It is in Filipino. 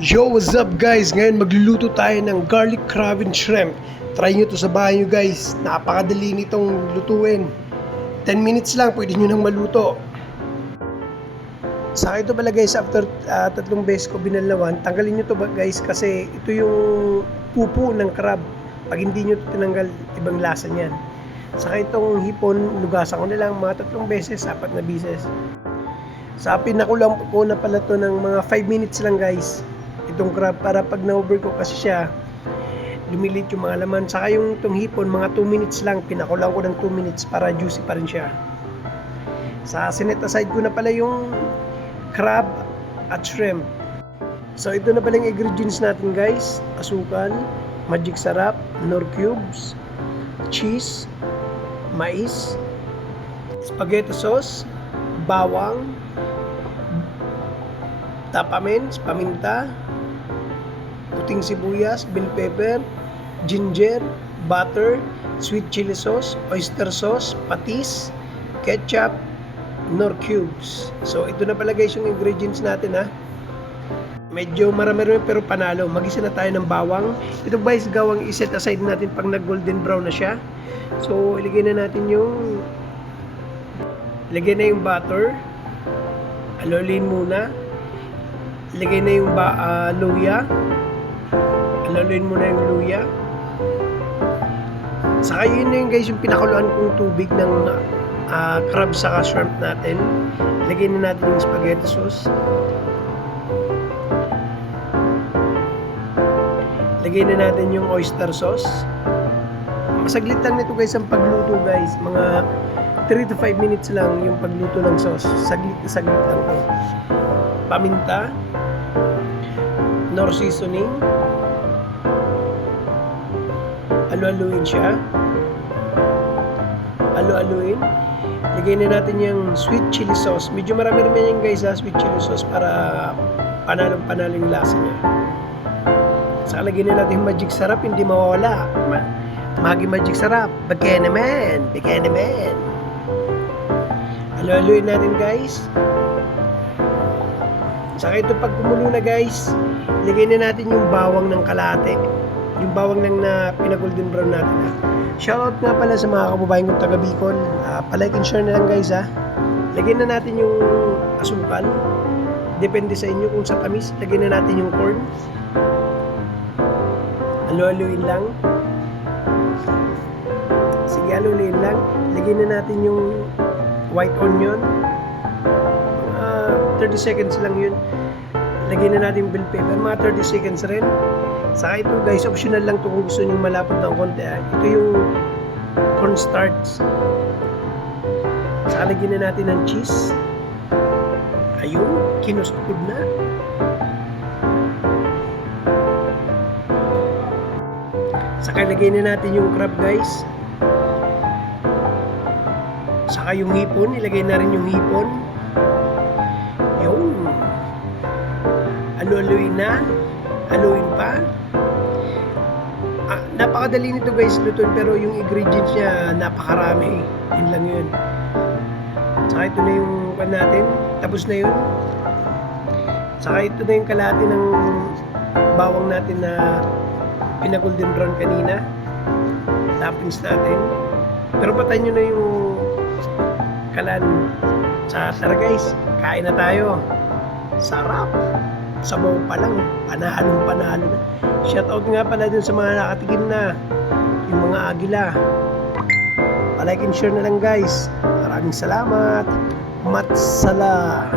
Yo, what's up guys? Ngayon magluluto tayo ng garlic crab and shrimp. Try nyo to sa bahay nyo guys. Napakadali nitong lutuin. 10 minutes lang, pwede nyo nang maluto. Sa akin ito pala guys, after 3 beses ko binalawan, tanggalin nyo to guys kasi ito yung pupo ng crab. Pag hindi nyo to tinanggal, ibang lasa niyan. Saka itong hipon, lugasan ko na lang mga 3 beses, 4 na beses. Sa pinakulang ko na pala to ng mga 5 minutes lang guys. Itong crab para pag na-overcook kasi siya, lumilit yung mga laman. Saka yung itong hipon, mga 2 minutes lang. Pinakulang ko ng 2 minutes para juicy pa rin siya. Sa sinet aside ko na pala yung crab at shrimp. So ito na pala yung ingredients natin guys. Asukal, magic sarap, nor cubes, cheese, mais, spaghetti sauce, bawang, tapaments, paminta, puting sibuyas, bell pepper, ginger, butter, sweet chili sauce, oyster sauce, patis, ketchup, nor cubes. So ito na pala guys yung ingredients natin ha. Medyo marami pero panalo. Magisa na tayo ng bawang. Ito guys, gawang iset aside natin pag nag golden brown na siya. So ilagay na natin yung butter. Alulin muna. Ilagay na yung luya. Alulin muna yung luya. Saka yun na yung guys yung pinakuluan kong tubig ng crab saka shrimp natin. Ilagay na natin yung spaghetti sauce. Lagay na natin yung oyster sauce. Masaglit lang nito guys ang pagluto guys. Mga 3 to 5 minutes lang yung pagluto ng sauce. Saglit lang to. Paminta. Nor seasoning. Alu-aluin siya. Alu-aluin. Lagay na natin yung sweet chili sauce. Medyo marami naman yan guys ha, sweet chili sauce para panalong yung lasa niya. Saka lagyan na natin yung magic sarap, hindi mawawala. Magic sarap. Bigay naman. Alu-aluin natin guys. Saka ito pag kumulo na guys, lagay na natin yung bawang ng kalate. Yung bawang na pinagolden brown natin. Shoutout nga pala sa mga kababayan kong taga Bicol. Palike and share na lang guys ha. Lagyan na natin yung asukal. Depende sa inyo kung sa tamis. Lagyan na natin yung corn. Alu-aluin lang. Sige, aluin lang. Lagyan na natin yung white onion. 30 seconds lang yun. Lagyan na natin yung bell pepper. Mga 30 seconds rin. Saka ito guys, optional lang to kung gusto nyo malapot ng konti. Ito yung cornstarch. Saka lagyan na natin ng cheese. Ayun, kinuskud na. Saka lagyan na natin yung crab guys. Saka yung hipon, ilagay na rin yung hipon. Yun. Alu-aluin na. Aluin pa. Napakadali nito guys lutuin pero yung ingredients niya napakarami. Yun lang yun. Saka ito na yung pan natin. Tapos na yun. Saka ito na yung kalahati ng bawang natin na pinagolden brown kanina. Toppings natin. Pero patayin nyo na yung kalan. Tara guys, kain na tayo. Sarap. Sabaw pa lang. Panalo na. Shoutout nga pala dun sa mga nakatikim na. Yung mga agila. Palike and share na lang guys. Maraming salamat. Matsala.